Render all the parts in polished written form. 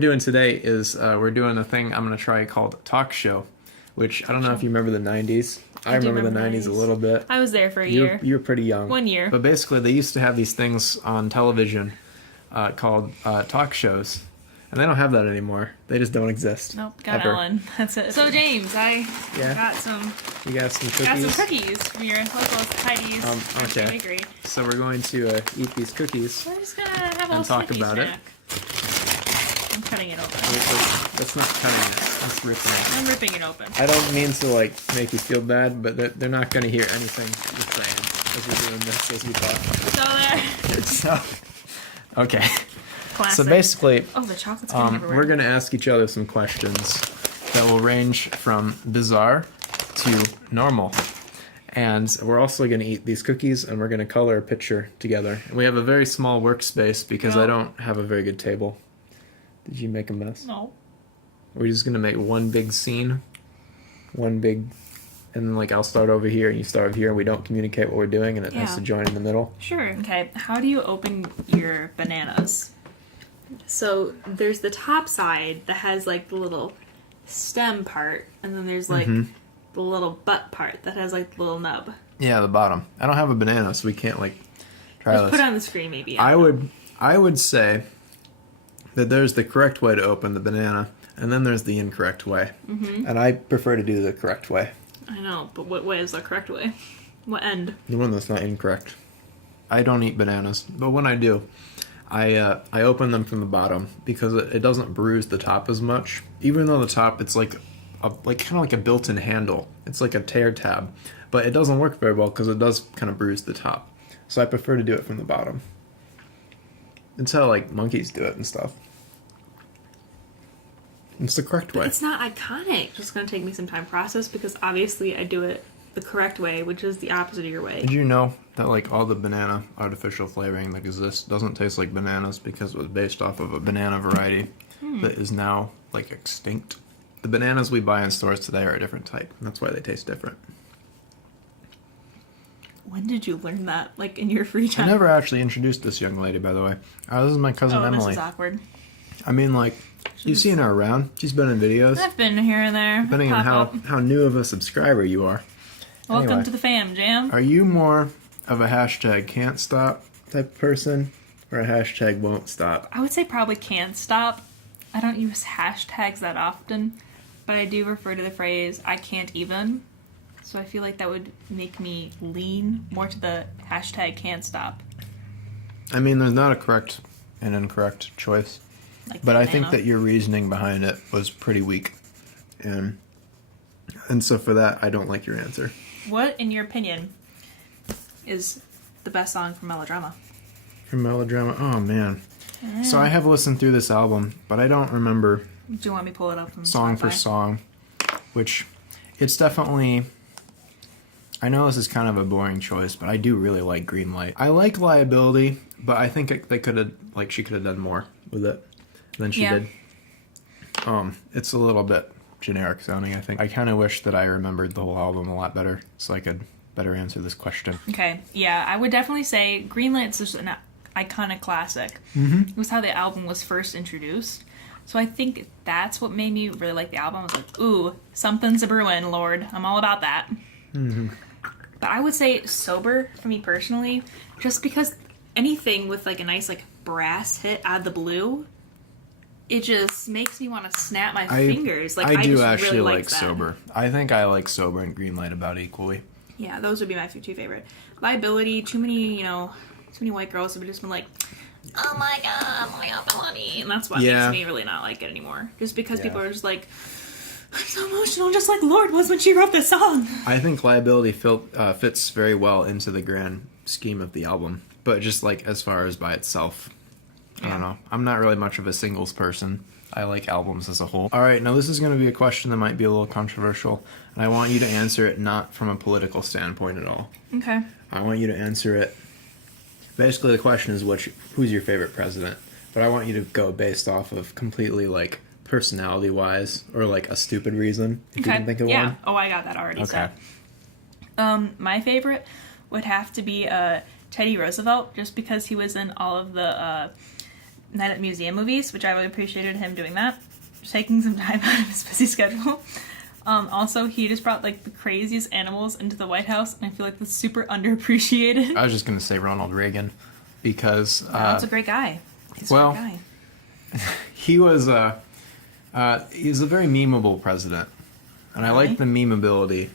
doing today is we're doing a thing I'm going to try called TALKSHOW, which I don't know if you remember the 90s. I remember the 90s a little bit. I was there for a year. You were pretty young. 1 year. But basically, they used to have these things on television called talk shows. And they don't have that anymore. They just don't exist. Nope, got ever. Ellen. That's it. So James, I got some. You got some cookies? Got some cookies from your local Heidi's okay. bakery. So we're going to eat these cookies. We're just gonna have a and talk snippy about snack. I'm cutting it open. That's not cutting it. That's ripping it. I'm ripping it open. I don't mean to make you feel bad, but they're not going to hear anything you're saying as we're doing this as we talk. So there. Okay. Classic. So basically, the chocolate's getting everywhere. we're going to ask each other some questions that will range from bizarre to normal. And we're also going to eat these cookies, and we're going to color a picture together. And we have a very small workspace because I don't have a very good table. Did you make a mess? No. We're just going to make one big scene. And then I'll start over here and you start over here, and we don't communicate what we're doing, and it has to join in the middle. Sure. Okay, how do you open your bananas? So there's the top side that has the little stem part, and then there's the little butt part that has the little nub. Yeah, the bottom. I don't have a banana, so we can't try Just this. put it on the screen, maybe. I would say that there's the correct way to open the banana, and then there's the incorrect way. Mm-hmm. And I prefer to do the correct way. I know, but what way is the correct way? What end? The one that's not incorrect. I don't eat bananas, but when I do, I open them from the bottom because it doesn't bruise the top as much. Even though the top, it's kind of like a built-in handle. It's like a tear tab, but it doesn't work very well because it does kind of bruise the top. So I prefer to do it from the bottom. It's how monkeys do it and stuff. It's the correct way. It's not iconic. It's just going to take me some time to process because obviously I do it the correct way, which is the opposite of your way. Did you know that all the banana artificial flavoring that exists doesn't taste like bananas because it was based off of a banana variety that is now extinct? The bananas we buy in stores today are a different type, and that's why they taste different. When did you learn that? In your free time? I never actually introduced this young lady, by the way. This is my cousin Emily. This is awkward. I mean, you've seen her around. She's been in videos. I've been here and there. Depending on how new of a subscriber you are. Welcome to the fam, Jam. Are you more of a hashtag can't stop type of person or a hashtag won't stop? I would say probably can't stop. I don't use hashtags that often, but I do refer to the phrase I can't even. So I feel like that would make me lean more to the hashtag can't stop. I mean, there's not a correct and incorrect choice. But I think that your reasoning behind it was pretty weak. And so for that, I don't like your answer. What, in your opinion, is the best song from Melodrama? From Melodrama? Oh, man. So I have listened through this album, but I don't remember Do you want me to pull it up from song Spotify? for song, which it's definitely... I know this is kind of a boring choice, but I do really like Green Light. I like Liability, but I think she could have done more with it than she did. It's a little bit generic sounding, I think. I kind of wish that I remembered the whole album a lot better so I could better answer this question. Okay, yeah, I would definitely say Greenlight's just an iconic classic. Mm-hmm. It was how the album was first introduced. So I think that's what made me really like the album. I was like, ooh, something's a brewing, Lord. I'm all about that. Mm-hmm. But I would say Sober, for me personally, just because anything with a nice brass hit out of the blue, it just makes me want to snap my fingers. I do just actually really like Sober. I think I like Sober and Green Light about equally. Yeah, those would be my two favorite. Liability, too many white girls have just been like, oh my god, Liability. And that's what makes me really not like it anymore. Just because people are just like, I'm so emotional, just like Lorde was when she wrote this song. I think Liability fits very well into the grand scheme of the album. But just as far as by itself, I don't know. I'm not really much of a singles person. I like albums as a whole. All right, now this is going to be a question that might be a little controversial, and I want you to answer it not from a political standpoint at all. Okay. I want you to answer it. Basically, the question is who's your favorite president? But I want you to go based off of completely personality-wise or a stupid reason. If you can think of one. Oh, I got that already. Okay. My favorite would have to be Teddy Roosevelt, just because he was in all of the Night at Museum movies, which I really appreciated him doing that. Just taking some time out of his busy schedule. Also, he just brought like the craziest animals into the White House, and I feel like that's super underappreciated. I was just gonna say Ronald Reagan, because Ronald's a great guy. He's a great guy. He's a very memeable president, and I like the memeability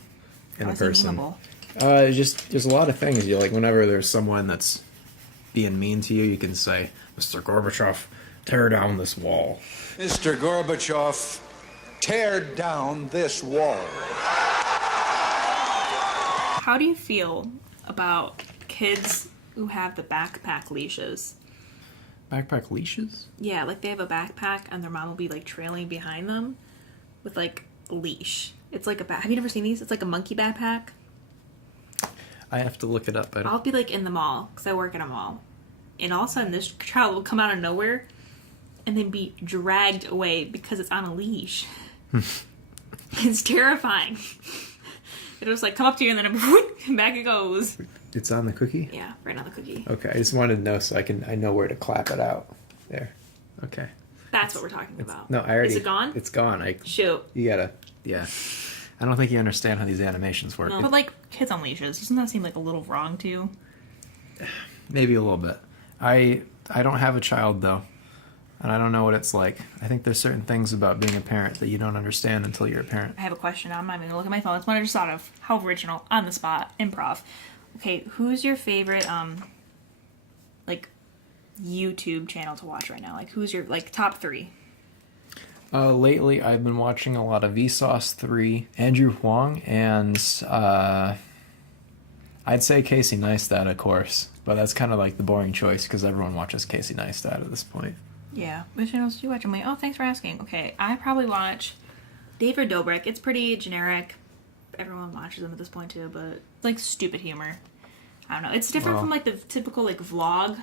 in a person. Just there's a lot of things you like. Whenever there's someone that's being mean to you, you can say, "Mr. Gorbachev, tear down this wall." Mr. Gorbachev, tear down this wall. How do you feel about kids who have the backpack leashes? Backpack leashes? Yeah, like they have a backpack and their mom will be like trailing behind them with like a leash. It's like have you never seen these? It's like a monkey backpack. I have to look it up. I'll be like in the mall because I work in a mall, and all of a sudden this child will come out of nowhere and then be dragged away because it's on a leash. It's terrifying. It'll just like come up to you and then back it goes. It's on the cookie? Yeah, right on the cookie. Okay, I just wanted to know so I know where to clap it out. There. Okay. That's what we're talking about. No, I already... Is it gone? It's gone. Shoot. You gotta... Yeah. I don't think you understand how these animations work. No, but like kids on leashes, doesn't that seem like a little wrong to you? Maybe a little bit. I don't have a child though, and I don't know what it's like. I think there's certain things about being a parent that you don't understand until you're a parent. I have a question. I'm not even gonna look at my phone. It's one I just thought of. How original. On the spot. Improv. Okay, who's your favorite like YouTube channel to watch right now? Like who's your like top 3? Lately I've been watching a lot of Vsauce 3, Andrew Huang, and I'd say Casey Neistat, of course, but that's kind of like the boring choice because everyone watches Casey Neistat at this point. Yeah. Which channels do you watch? I'm like, oh, thanks for asking. Okay, I probably watch David Dobrik. It's pretty generic. Everyone watches them at this point too, but like stupid humor. I don't know. It's different from like the typical like vlog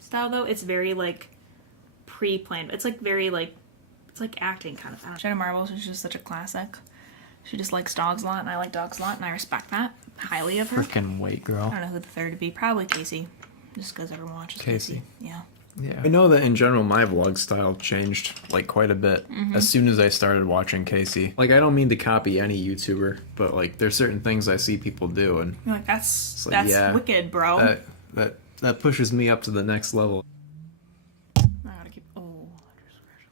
style though. It's very like pre-planned. It's like very like it's like acting kind of. Jenna Marbles is just such a classic. She just likes dogs a lot, and I like dogs a lot, and I respect that highly of her. Freaking wait, girl. I don't know who the third would be. Probably Casey, just because everyone watches Casey. Yeah. Yeah. I know that in general my vlog style changed like quite a bit as soon as I started watching Casey. Like I don't mean to copy any YouTuber, but like there's certain things I see people do and you're like that's wicked, bro. That pushes me up to the next level. I gotta keep I just scratched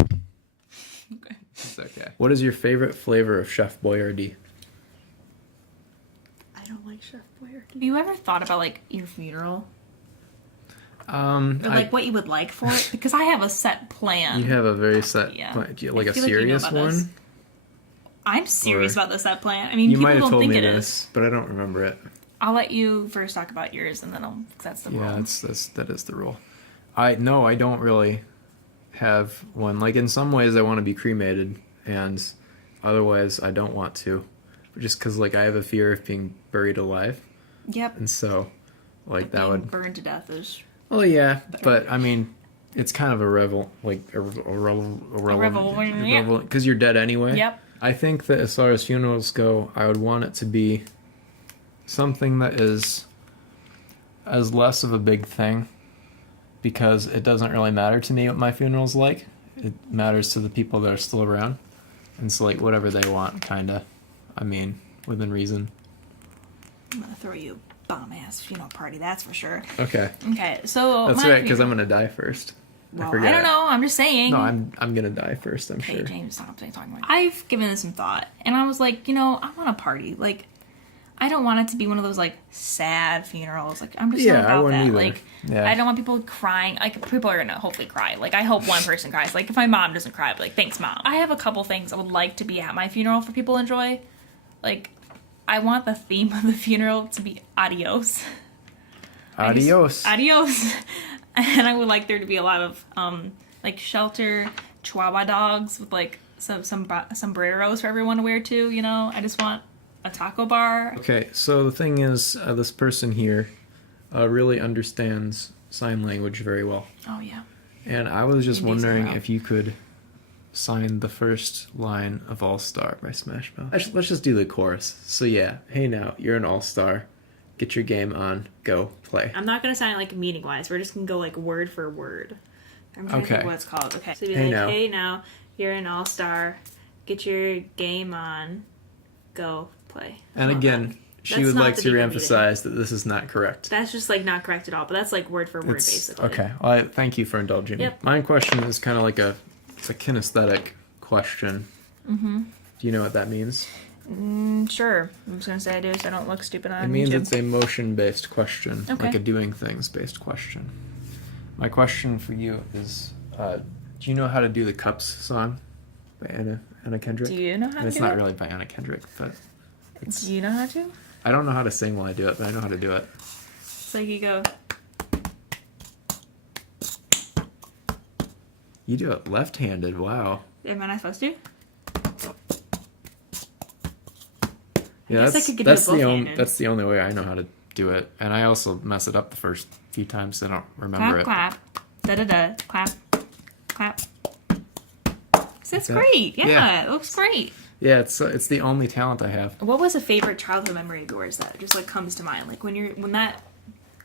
the mic. Okay. It's okay. What is your favorite flavor of Chef Boyardee? I don't like Chef Boyardee. Have you ever thought about like your funeral? Or like what you would like for it? Because I have a set plan. You have a very set plan. Do you like a serious one? This. I'm serious about the set plan. I mean, you people might have don't told think me it this, but I don't remember it. I'll let you first talk about yours, and then that's the rule. Yeah, that is the rule. I don't really have one. Like in some ways, I want to be cremated, and otherwise, I don't want to, just because like I have a fear of being buried alive. Yep. And so, like that would burned to death is. Well, yeah, but I mean, it's kind of a revel, because you're dead anyway. Yep. I think that as far as funerals go, I would want it to be something that is as less of a big thing, because it doesn't really matter to me what my funeral's like. It matters to the people that are still around, and so like whatever they want, kinda. I mean, within reason. I'm gonna throw you a bomb-ass funeral party, that's for sure. Okay. Okay, so that's right, because I'm gonna die first. Well, I don't know. I'm just saying. No, I'm gonna die first. I'm sure. Okay, James, stop talking about. I've given this some thought, and I was like, I want a party. Like, I don't want it to be one of those like sad funerals. Like, I'm just not about that. Either. Like, I don't want people crying. Like, people are gonna hopefully cry. Like, I hope one person cries. Like, if my mom doesn't cry, I'd be like, thanks, mom. I have a couple things I would like to be at my funeral for people to enjoy. Like, I want the theme of the funeral to be adios. Adios. Adios. And I would like there to be a lot of like shelter Chihuahua dogs with like some sombreros for everyone to wear too. I just want a taco bar. Okay, so the thing is, this person here really understands sign language very well. Oh yeah. And I was just wondering if you could sign the first line of All Star by Smash Mouth. Let's just do the chorus. So yeah, hey now, you're an all-star. get your game on, go, play. I'm not going to sound like meaning-wise. We're just going to go, like, word for word. I'm trying to think what it's called. Okay. So be Hey, like, now. hey, now, you're an all-star. Get your game on, go, play. And again, she would like to reemphasize that this is not correct. That's just, like, not correct at all. But that's, like, word for word, basically. Okay. Well, thank you for indulging me. My question is kind of like it's a kinesthetic question. Mm-hmm. Do you know what that means? Sure. I'm just going to say I do so I don't look stupid on It means YouTube. it's a motion-based question, Okay. like a doing things-based question. My question for you is, do you know how to do the Cups song by Anna Kendrick? Do you know how to do it? It's not really by Anna Kendrick, but Do you know how to? I don't know how to sing while I do it, but I know how to do it. It's like you go... You do it left-handed, wow. Am I not supposed to? Yeah, guess I could do it both-handed. that's the only way I know how to do it, and I also mess it up the first few times, so I don't remember Clap, it. clap. Da-da-da. Clap. Clap. So that's great. Yeah, it looks great. Yeah, it's the only talent I have. What was a favorite childhood memory of yours that just, like, comes to mind? Like, when that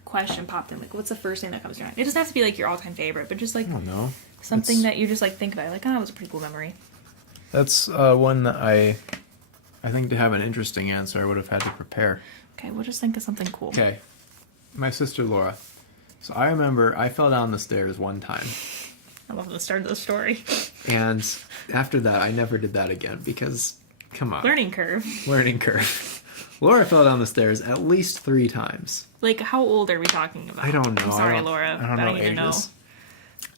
question popped in, like, what's the first thing that comes to mind? It doesn't have to be, like, your all-time favorite, but just, like, I don't know. something that you just, like, think about. Like, oh, that was a pretty cool memory. That's one that I think to have an interesting answer, I would have had to prepare. Okay, we'll just think of something cool. Okay, my sister Laura. So I remember I fell down the stairs one time. I love the start of the story. And after that, I never did that again because, come on. Learning curve. Learning curve. Laura fell down the stairs at least 3 times. Like, how old are we talking about? I don't know. I'm sorry, Laura. I don't know need to know. ages.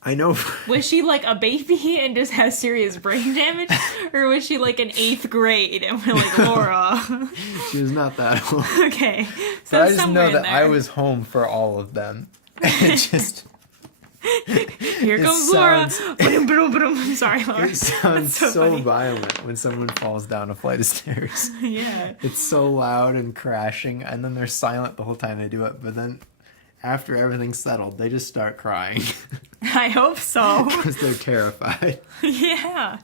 I know. Was she like a baby and just has serious brain damage? Or was she like in 8th grade and we're like, Laura? She was not that old. Okay. So I just somewhere know in that there. I was home for all of them. And just... Here comes Laura. I'm sorry, Laura. It sounds so so funny. violent when someone falls down a flight of stairs. Yeah. It's so loud and crashing, and then they're silent the whole time they do it, but then after everything's settled, they just start crying. I hope so. Because they're terrified. Yeah.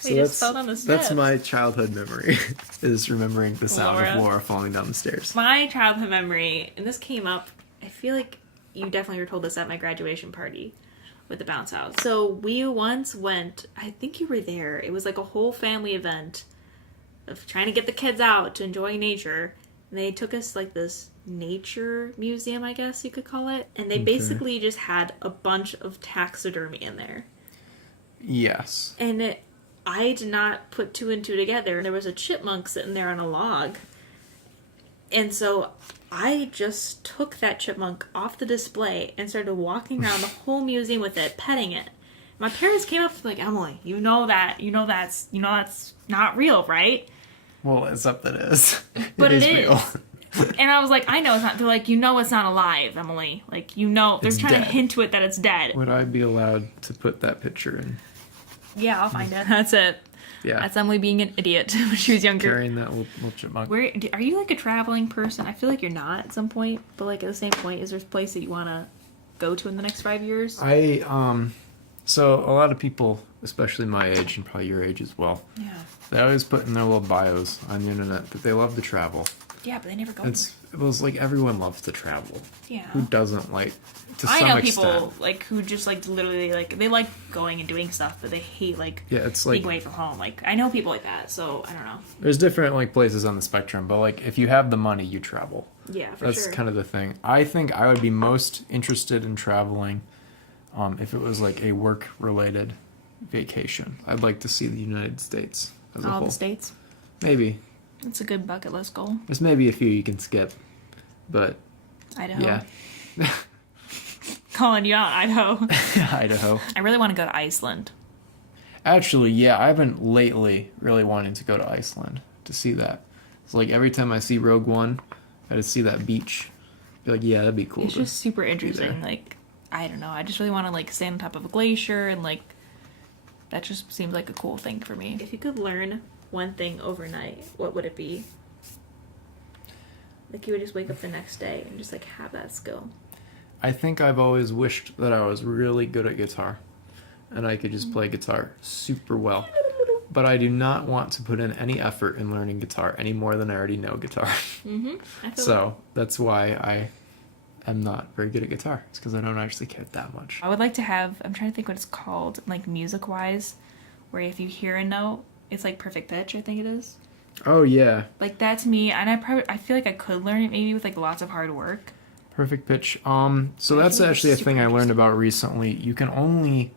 So They just fell down the steps. that's my childhood memory, is remembering the sound Laura. of Laura falling down the stairs. My childhood memory, and this came up, I feel like you definitely were told this at my graduation party with the bounce house. So we once went, I think you were there, it was like a whole family event of trying to get the kids out to enjoy nature. And they took us like this nature museum, I guess you could call it. And they basically just had a bunch of taxidermy in there. Yes. And I did not put 2 and 2 together. There was a chipmunk sitting there on a log. And so I just took that chipmunk off the display and started walking around the whole museum with it, petting it. My parents came up to me like, Emily, you know that's not real, right? Well, except that it is. But it is. real. And I was like, I know it's not. They're like, you know it's not alive, Emily. Like, you know, they're It's trying dead. to hint to it that it's dead. Would I be allowed to put that picture in? Yeah, I'll find it. That's it. Yeah. That's Emily being an idiot when she was younger. Carrying that little chipmunk. Where are you like a traveling person? I feel like you're not at some point, but like at the same point, is there a place that you want to go to in the next 5 years? So a lot of people, especially my age and probably your age as well, Yeah. they always put in their little bios on the internet that they love to travel. Yeah, but they never go. It was like everyone loves to travel. Yeah. Who doesn't like to I some know extent? people like who just like literally like they like going and doing stuff, but they hate like Yeah, it's being like away from home. Like I know people like that, so I don't know. there's different like places on the spectrum, but like if you have the money, you travel. Yeah, for That's sure. kind of the thing. I think I would be most interested in traveling if it was like a work-related vacation. I'd like to see the United States as a All whole. the states. Maybe. It's a good bucket list goal. There's maybe a few you can skip, but Idaho. yeah. Calling you out, Idaho. Idaho. I really want to go to Iceland. Actually, yeah, I've been lately really wanting to go to Iceland to see that. It's like every time I see Rogue One, I just see that beach. I feel like, yeah, that'd be cool. It's just super there. interesting. Like, I don't know. I just really want to like stand on top of a glacier and like that just seems like a cool thing for me. If you could learn one thing overnight, what would it be? Like you would just wake up the next day and just like have that skill. I think I've always wished that I was really good at guitar. And I could just play guitar super well. but I do not want to put in any effort in learning guitar any more than I already know guitar. So that's why I am not very good at guitar. It's because I don't actually care that much. I would like to have, I'm trying to think what it's called, like music-wise, where if you hear a note, it's like perfect pitch, I think it is. Oh, yeah. Like, that's me, and I feel like I could learn it maybe with, like, lots of hard work. Perfect pitch. So that's actually a thing I learned about recently. You can only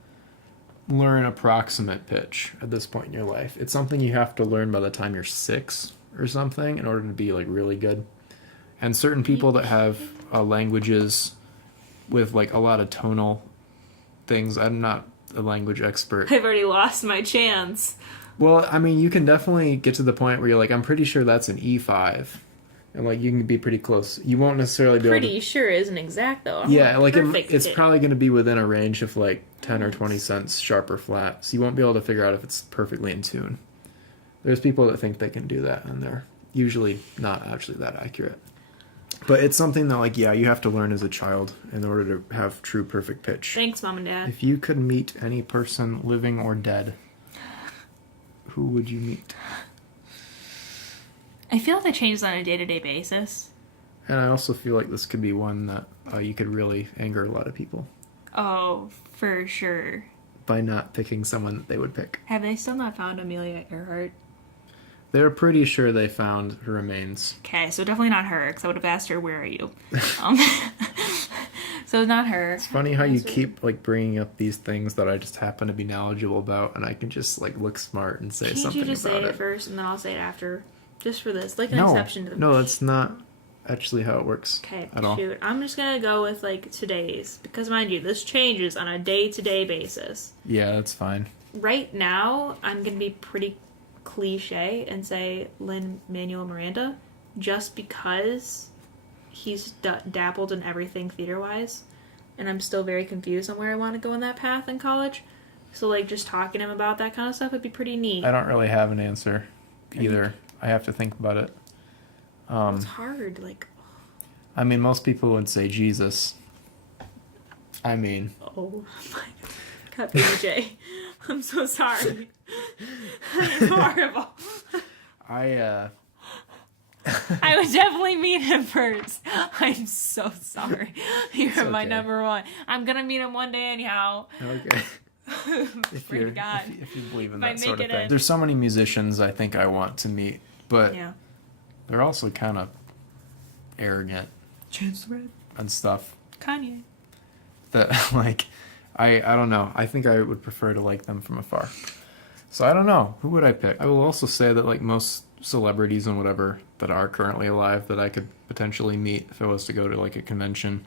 learn approximate pitch at this point in your life. It's something you have to learn by the time you're 6 or something in order to be, like, really good. And certain people that have languages with, like, a lot of tonal things, I'm not a language expert. I've already lost my chance. Well, I mean, you can definitely get to the point where you're like, I'm pretty sure that's an E5. And, like, you can be pretty close. You won't necessarily be able to... Pretty sure isn't exact, though. Yeah, like, it's probably going to be within a range of, like, 10 or 20 cents sharp or flat. So you won't be able to figure out if it's perfectly in tune. There's people that think they can do that, and they're usually not actually that accurate. But it's something that, like, yeah, you have to learn as a child in order to have true perfect pitch. Thanks, Mom and Dad. If you could meet any person, living or dead, who would you meet? I feel like that changes on a day-to-day basis. And I also feel like this could be one that you could really anger a lot of people. Oh, for sure. By not picking someone that they would pick. Have they still not found Amelia Earhart? They're pretty sure they found her remains. Okay, so definitely not her, because I would have asked her, where are you? So not her. It's funny how you keep, like, bringing up these things that I just happen to be knowledgeable about, and I can just, like, look smart and say something about it. Can't you just say it first, and then I'll say it after? Just for this. Like an exception to the... No, that's not actually how it works. Okay, at all. Shoot. I'm just gonna go with, like, today's. Because, mind you, this changes on a day-to-day basis. Yeah, that's fine. Right now, I'm gonna be pretty cliche and say Lin-Manuel Miranda, just because he's dabbled in everything theater-wise, and I'm still very confused on where I want to go in that path in college. So, like, just talking to him about that kind of stuff would be pretty neat. I don't really have an answer either. I have to think about it. It's hard, like... I mean, most people would say Jesus. I mean... Oh my God, BJ. I'm so sorry. It's horrible. I would definitely meet him first. I'm so sorry. You're my number one. I'm gonna meet him one day anyhow. Okay. If you believe in that sort of thing. There's so many musicians I think I want to meet, but they're also kind of arrogant. Chance the Red. And stuff. Kanye. That, like, I don't know. I think I would prefer to like them from afar. So I don't know. Who would I pick? I will also say that, like, most celebrities and whatever that are currently alive that I could potentially meet if I was to go to, like, a convention,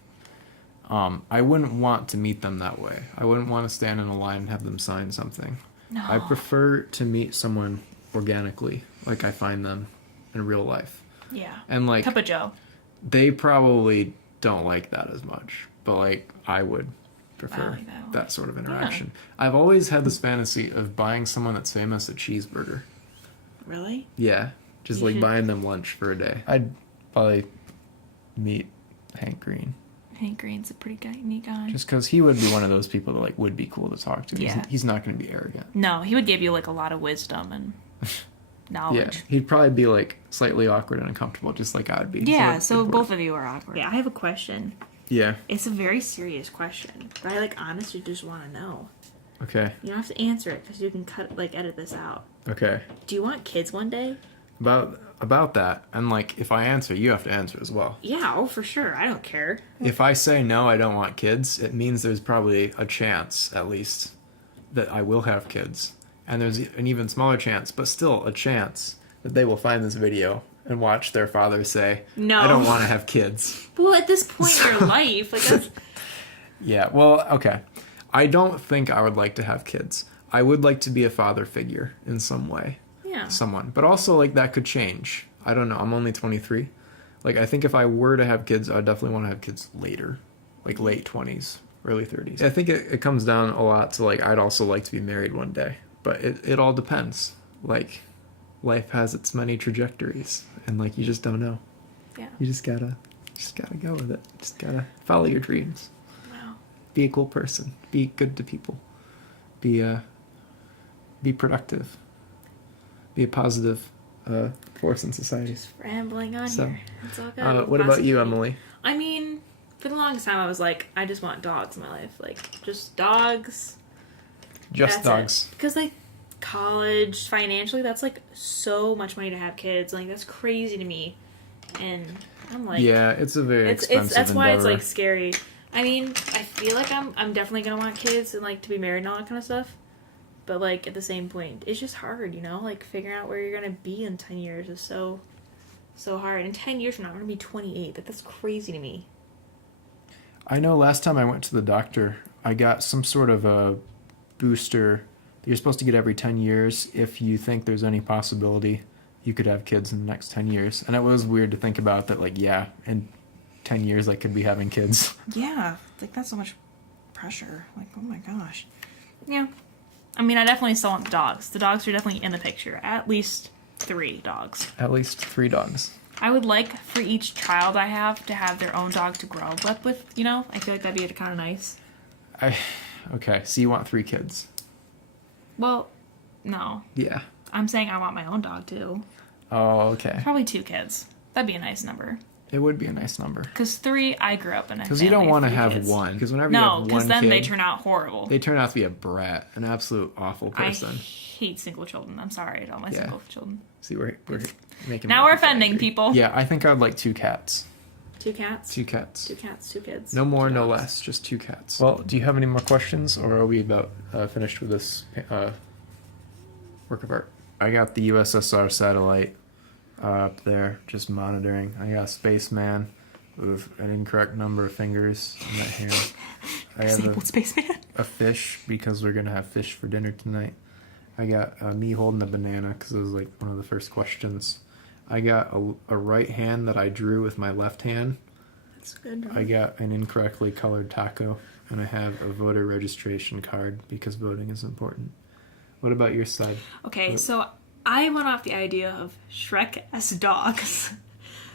I wouldn't want to meet them that way. I wouldn't want to stand in a line and have them sign something. No. I prefer to meet someone organically, like I find them in real life. Yeah. And, like... Cup of Joe. They probably don't like that as much, but, like, I would prefer like that sort of interaction. Yeah. I've always had this fantasy of buying someone that's famous a cheeseburger. Really? Yeah. Just, like, buying them lunch for a day. I'd probably meet Hank Green. Hank Green's a pretty neat guy. Just because he would be one of those people that, like, would be cool to talk to. Yeah. He's not going to be arrogant. No, he would give you, like, a lot of wisdom and knowledge. Yeah, he'd probably be, like, slightly awkward and uncomfortable, just like I'd be. Yeah, so both of you are awkward. Yeah, I have a question. Yeah. It's a very serious question, but I, like, honestly just want to know. Okay. You don't have to answer it, because you can edit this out. Okay. Do you want kids one day? About that, and, like, if I answer, you have to answer as well. Yeah, oh, for sure. I don't care. If I say no, I don't want kids, it means there's probably a chance, at least, that I will have kids. And there's an even smaller chance, but still a chance, that they will find this video and watch their father say, no, I don't want to have kids. Well, at this point in your life, like, that's... Yeah, well, okay. I don't think I would like to have kids. I would like to be a father figure in some way. Yeah. Someone. But also, like, that could change. I don't know. I'm only 23. Like, I think if I were to have kids, I'd definitely want to have kids later. Like, late 20s, early 30s. I think it comes down a lot to, like, I'd also like to be married one day. But it all depends. Like, life has its many trajectories. And, like, you just don't know. Yeah. You just gotta go with it. Just gotta follow your dreams. Wow. Be a cool person. Be good to people. Be productive. be a positive force in society. Just rambling on here. It's all good. What about you, Emily? I mean, for the longest time, I was like, I just want dogs in my life. Like, just dogs. Just dogs. Because, like, college, financially, that's, like, so much money to have kids. Like, that's crazy to me. And I'm like... Yeah, it's a very expensive That's why it's, endeavor. like, scary. I mean, I feel like I'm definitely going to want kids and, like, to be married and all that kind of stuff. But, like, at the same point, it's just hard, you know? Like, figuring out where you're going to be in 10 years is so hard. In 10 years from now, I'm going to be 28. Like, that's crazy to me. I know last time I went to the doctor, I got some sort of a booster that you're supposed to get every 10 years if you think there's any possibility you could have kids in the next 10 years. And it was weird to think about that, like, yeah, in 10 years I could be having kids. Yeah. Like, that's so much pressure. Like, oh my gosh. Yeah. I mean, I definitely still want the dogs. The dogs are definitely in the picture. At least 3 dogs. At least 3 dogs. I would like for each child I have to have their own dog to grow up with, you know? I feel like that'd be kind of nice. Okay, so you want 3 kids. Well, no. Yeah. I'm saying I want my own dog, too. Oh, okay. Probably 2 kids. That'd be a nice number. It would be a nice number. Because 3, I grew up in a Because you don't want to have kids. 1. Because whenever you have 1 kid... No, because then they turn out horrible. They turn out to be a brat. An absolute awful person. I hate single children. I'm sorry to all my single children. See, we're making... Now we're offending people. Yeah, I think I'd like 2 cats. 2 cats? 2 cats. 2 cats, 2 kids. No more, 2 no dogs. less. Just 2 cats. Well, do you have any more questions? Or are we about finished with this work of art? I got the USSR satellite up there, just monitoring. I got a spaceman with an incorrect number of fingers in that hand. I have spaceman. a fish because we're gonna have fish for dinner tonight. I got me holding a banana because it was like one of the first questions. I got a right hand that I drew with my left hand. That's good. I got an incorrectly colored taco, and I have a voter registration card because voting is important. What about your side? Okay, so I went off the idea of Shrek as dogs.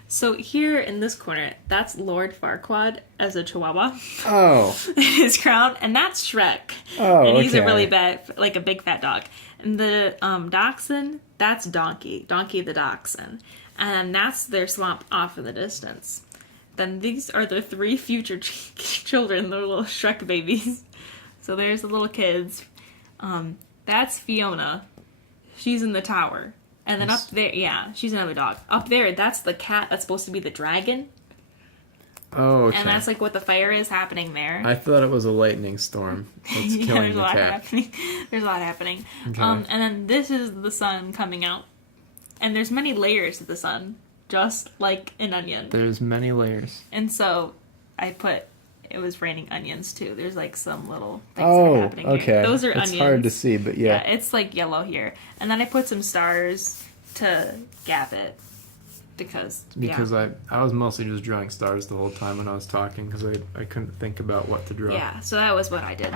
So here in this corner, that's Lord Farquaad as a chihuahua. Oh. His crown, and that's Shrek. Oh, and he's okay. a really bad, like a big fat dog. And the dachshund, that's Donkey the dachshund. And that's their swamp off in the distance. Then these are the 3 future children, the little Shrek babies. So there's the little kids. That's Fiona. She's in the tower. And then up there, yeah, she's another dog. Up there, that's the cat that's supposed to be the dragon. Oh, okay. And that's like what the fire is happening there. I thought it was a lightning storm that's Yeah, killing there's a the lot cat. happening. There's a lot happening. Okay. And then this is the sun coming out. And there's many layers to the sun, just like an onion. There's many layers. And so I put, it was raining onions too. There's like some little things that are happening okay. here. Those are it's onions. hard to see, but yeah. It's like yellow here. And then I put some stars to gap it. Because I was mostly just drawing stars the whole time when I was talking because I couldn't think about what to draw. Yeah, so that was what I did.